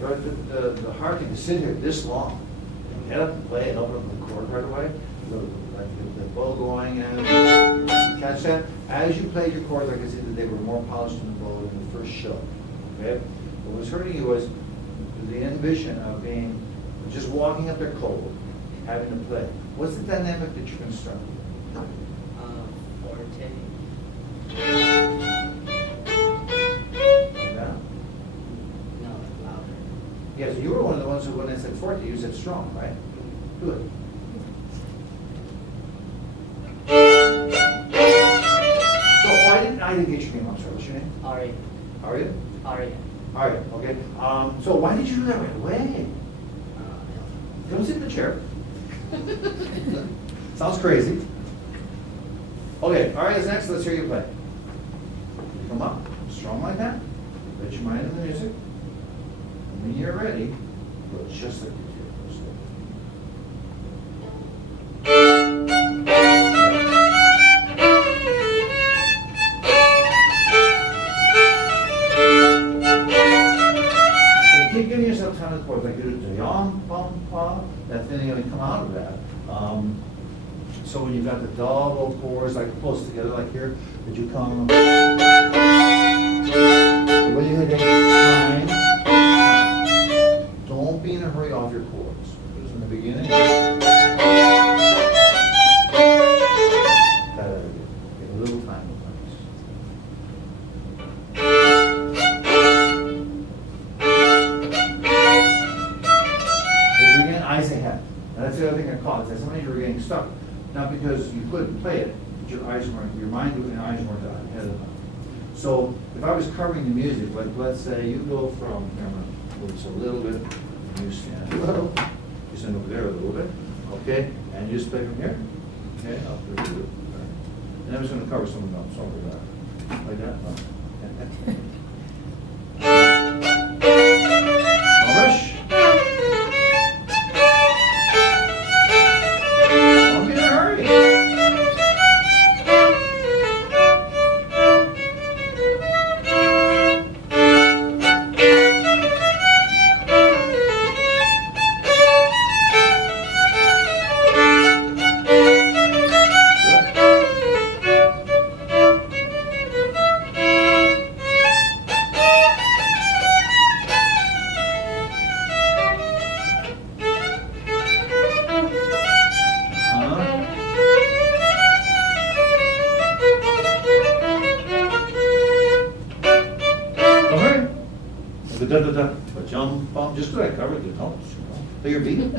but the hard thing is sit here this long, and get up and play and open up the chord right away, like the bow going and catch that. As you played your chords, like I said, they were more polished than the bow in the first show. Okay, what was hurting you was the inhibition of being just walking up there cold, having to play. What's the dynamic that you're going to start with? Forte. Like that? No, louder. Yes, you were one of the ones who, when I said forte, you said strong, right? Good. So I didn't get your name. I'm sorry. What's your name? Aria. Aria? Aria. Aria. Okay. So why did you do that right away? Come sit in the chair. Sounds crazy. Okay, Aria's next. Let's hear you play. Come up, strong like that. Let your mind in the music. And when you're ready, go just like you did. Keep giving yourself time to chords like you do to yom, bum, pa. That's then you're going to come out of that. So when you've got the double chords like close together like here, that you come. When you're going to take time, don't be in a hurry off your chords. Just in the beginning. That again. Take a little time with things. Again, eyes ahead. And that's the other thing I caught. Is that sometimes you were getting stuck. Not because you couldn't play it, but your eyes weren't, your mind and your eyes weren't ahead of them. So if I was covering the music, like let's say you go from, here, I'm going to move this a little bit, and you stand a little, you stand over there a little bit, okay? And you just play from here, okay? Up there, and I'm just going to cover some of them, so over that, like that. No rush. Don't be in a hurry. Da-da-da, but jump, bump, just so I covered the notes, you know. So you're beating.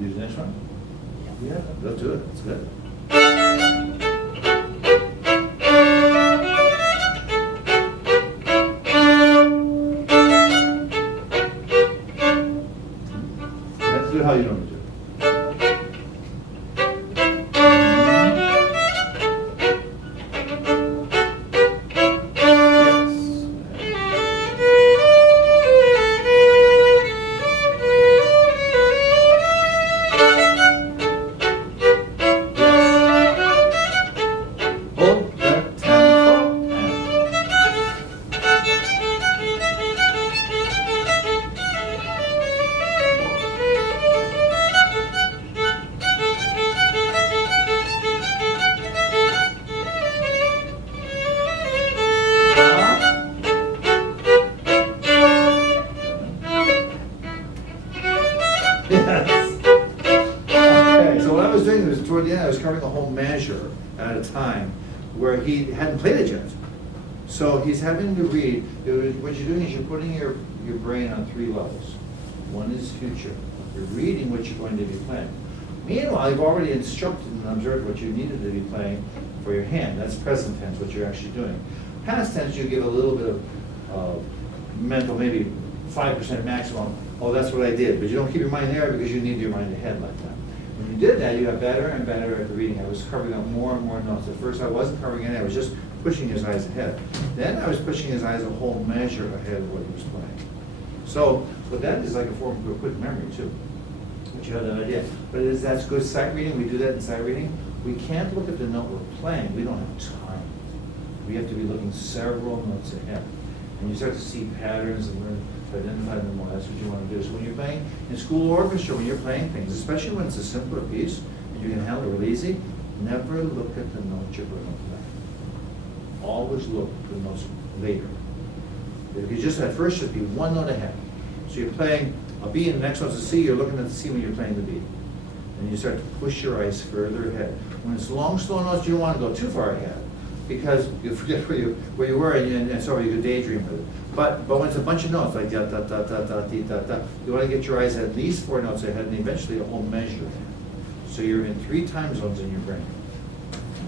Use the next one? Yeah, let's do it. That's good. Let's do it how you normally do it. Toward the end, I was covering a whole measure at a time where he hadn't played it yet. So he's having to read. What you're doing is you're putting your brain on three levels. One is future. You're reading what you're going to be playing. Meanwhile, you've already instructed and observed what you needed to be playing for your hand. That's present tense, what you're actually doing. Past tense, you give a little bit of mental, maybe 5% maximum. Oh, that's what I did. But you don't keep your mind there because you need your mind ahead like that. When you did that, you got better and better at the reading. I was covering up more and more notes. At first, I wasn't covering any, I was just pushing his eyes ahead. Then I was pushing his eyes a whole measure ahead of what he was playing. So that is like a form of quick memory too. But you have that idea. But that's good sight reading. We do that in sight reading. We can't look at the note we're playing. We don't have time. We have to be looking several notes ahead. And you start to see patterns and learn to identify them more. That's what you want to do. So when you're playing in school orchestra, when you're playing things, especially when it's a simpler piece and you can handle it real easy, never look at the note you're going to play. Always look at the notes later. If you just at first should be one note ahead. So you're playing a B and the next one's a C, you're looking at the C when you're playing the B. And you start to push your eyes further ahead. When it's long, slow notes, you don't want to go too far ahead because you forget where you were and so you could daydream with it. But when it's a bunch of notes, like da da da da da da da da, you want to get your eyes at least 4 notes ahead and eventually a whole measure ahead. So you're in 3 time zones in your brain.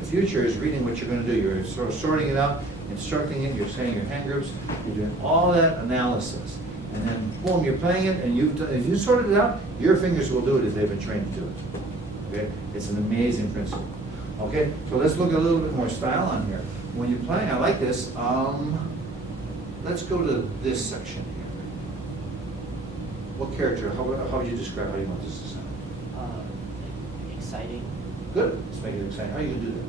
The future is reading what you're going to do. You're sort of sorting it out, instructing it, you're saying your hand groups, you're doing all that analysis. And then, boom, you're playing it, and if you sorted it out, your fingers will do it as they've been trained to do it. Okay? It's an amazing principle. Okay? So let's look at a little bit more style on here. When you're playing, I like this. Let's go to this section here. What character, how would you describe how you want this to sound? Exciting. Good. Let's make it exciting. How are you going to do that?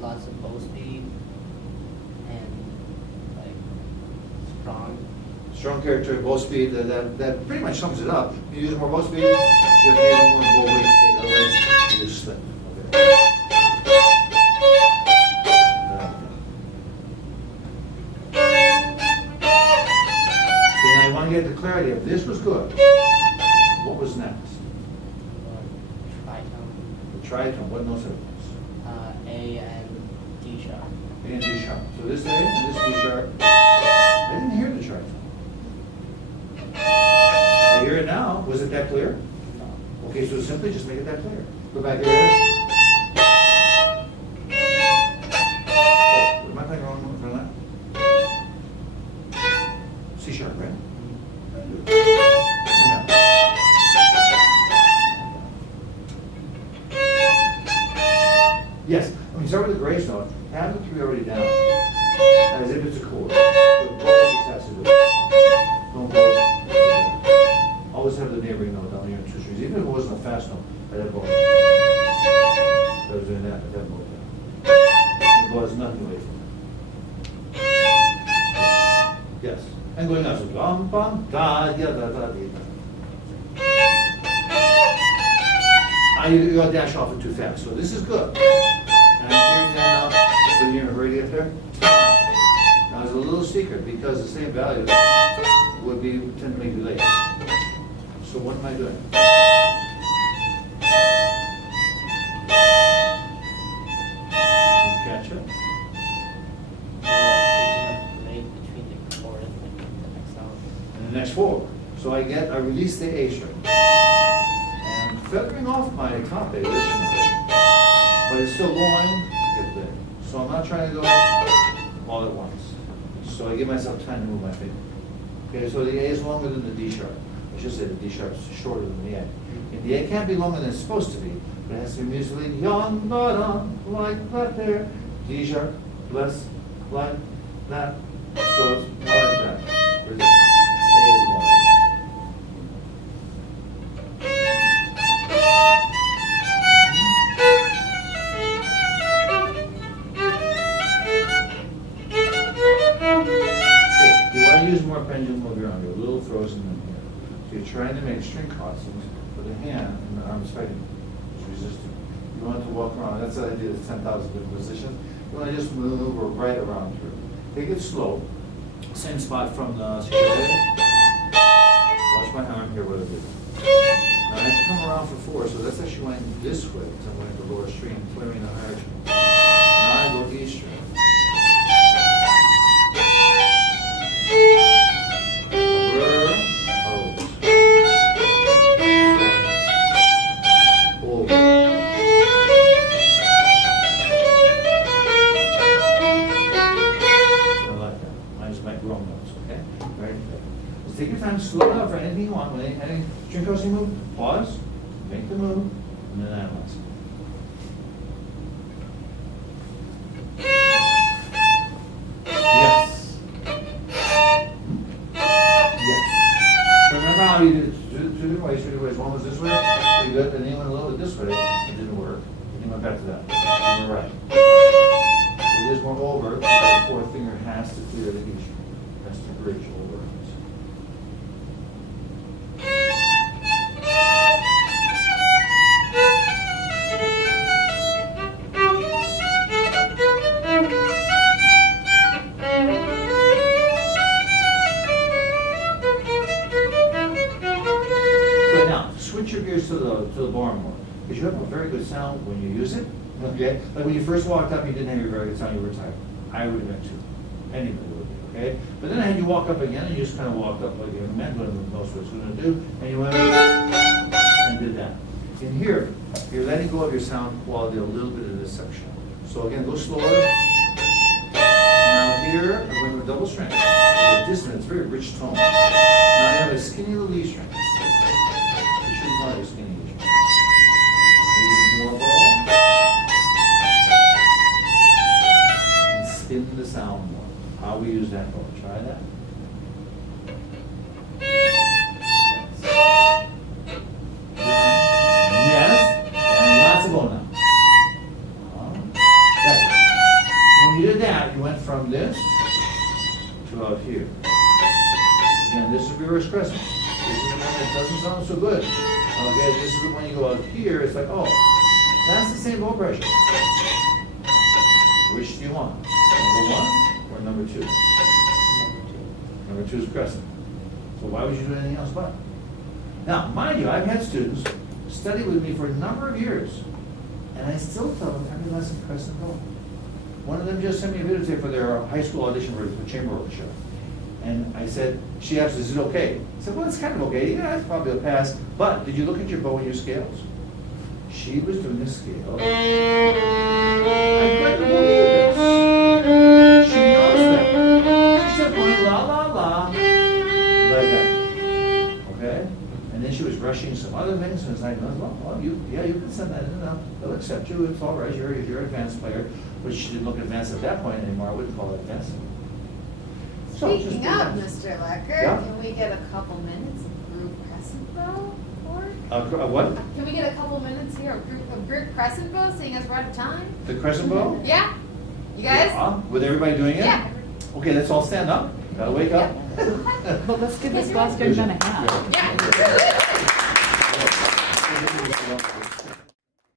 Lots of bow speed and like strong. Strong character, bow speed, that pretty much sums it up. You use more bow speed, you have to use more bow weight, otherwise you just slip. Okay. Now you want to get the clarity of this was good. What was next? Tritone. The tritone, what notes are those? A and D sharp. A and D sharp. So this A and this D sharp. I didn't hear the tritone. I hear it now. Was it that clear? No. Okay, so simply just make it that clear. Go back here. Oh, am I playing wrong for that? C sharp, right? Yeah. Yes, when you start with the grace note, have the 3 already down, as if it's a chord. So both just has to do it. Don't go. Always have the neighboring note down here in 2 strings, even if it wasn't a fast note. I'd have both. I was doing that, I'd have both down. The bow is nothing away from it. Yes, and going up, so bum bum da da da da da. You got to dash off it too fast, so this is good. And I'm hearing that now, when you're ready up there. Now there's a little secret, because the same value would be tend to make you late. So what am I doing? Can you catch it? Late between the chord and the next sound. And the next 4. So I release the A string. And feathering off my top A, but it's still going to get there. So I'm not trying to go all at once. So I give myself time to move my finger. Okay, so the A is longer than the D sharp. I should say the D sharp is shorter than the A. And the A can't be longer than it's supposed to be, but it has to be musically yon bottom like that there. D sharp, less like that. So it's more like that. Whereas the A is more like that. Use more pendulum of your arm. You're a little frozen in here. So you're trying to make string crossings with the hand and the arm is fighting. It's resisting. You want to walk around. That's the idea of 10,000 different positions. You want to just maneuver right around through. Take it slow. Same spot from the security. Watch my arm here, what I do. Now I have to come around for 4, so that's actually going this way, because I'm going to the lower string, clearing the higher string. Now I go E string. Take your time, slow down for anything you want. When any string crossing move, pause, Make the move, and then analyze. Yes. Yes. So remember how you did it two different ways, two different ways. One was this way, pretty good, and then you went a little bit this way, it didn't work. And you went back to that. You were right. It is more over, the fourth finger has to clear the E string. Has to bridge over. Good, now, switch your gears to the bar more, because you have a very good sound when you use it, okay? Like when you first walked up, you didn't have a very good sound, you were tired. I would have been too. Anybody would be, okay? But then I had you walk up again, and you just kind of walked up like a man doing what most of us going to do, and you went and did that. In here, you're letting go of your sound quality a little bit in this section. So again, go slower. Now here, I'm going with double string. The dissonant, it's a very rich tone. Now I have a skinny little E string. You shouldn't call it a skinny E string. Maybe more bow. And spin the sound more. How we use that bow. Try that. Yes. And lots of bow now. That's it. When you did that, you went from this to out here. Again, this is reverse crescent. This is the one that doesn't sound so good. Okay, this is the one you go out here, it's like, oh, that's the same bow pressure. Which do you want? Number one or number two? Number two is crescent. So why would you do anything else but? Now, mind you, I've had students study with me for a number of years, and I still tell them every lesson crescent bow. One of them just sent me a videotape for their high school audition for the chamber orchestra. And I said, she asked, is it okay? I said, well, it's kind of okay. Yeah, it's probably a pass. But did you look at your bow and your scales? She was doing a scale. I couldn't believe this. She knows that. She said, going la la la, like that. Okay? And then she was rushing some other things, and it's like, well, you can send that in and out. They'll accept you. It's all right. You're an advanced player. But she didn't look advanced at that point anymore. I wouldn't call it advanced. So, just Speaking do of, that. Mr. Lecher, Yeah? can we get a couple minutes of group crescent bow work? What? Can we get a couple minutes here of group crescent bow, seeing as we're out of time? The crescent bow? Yeah? You guys? Yeah. With everybody doing it? Yeah. Okay, let's all stand up. Gotta wake up. But let's give this last good minute a half. Yeah. Yeah.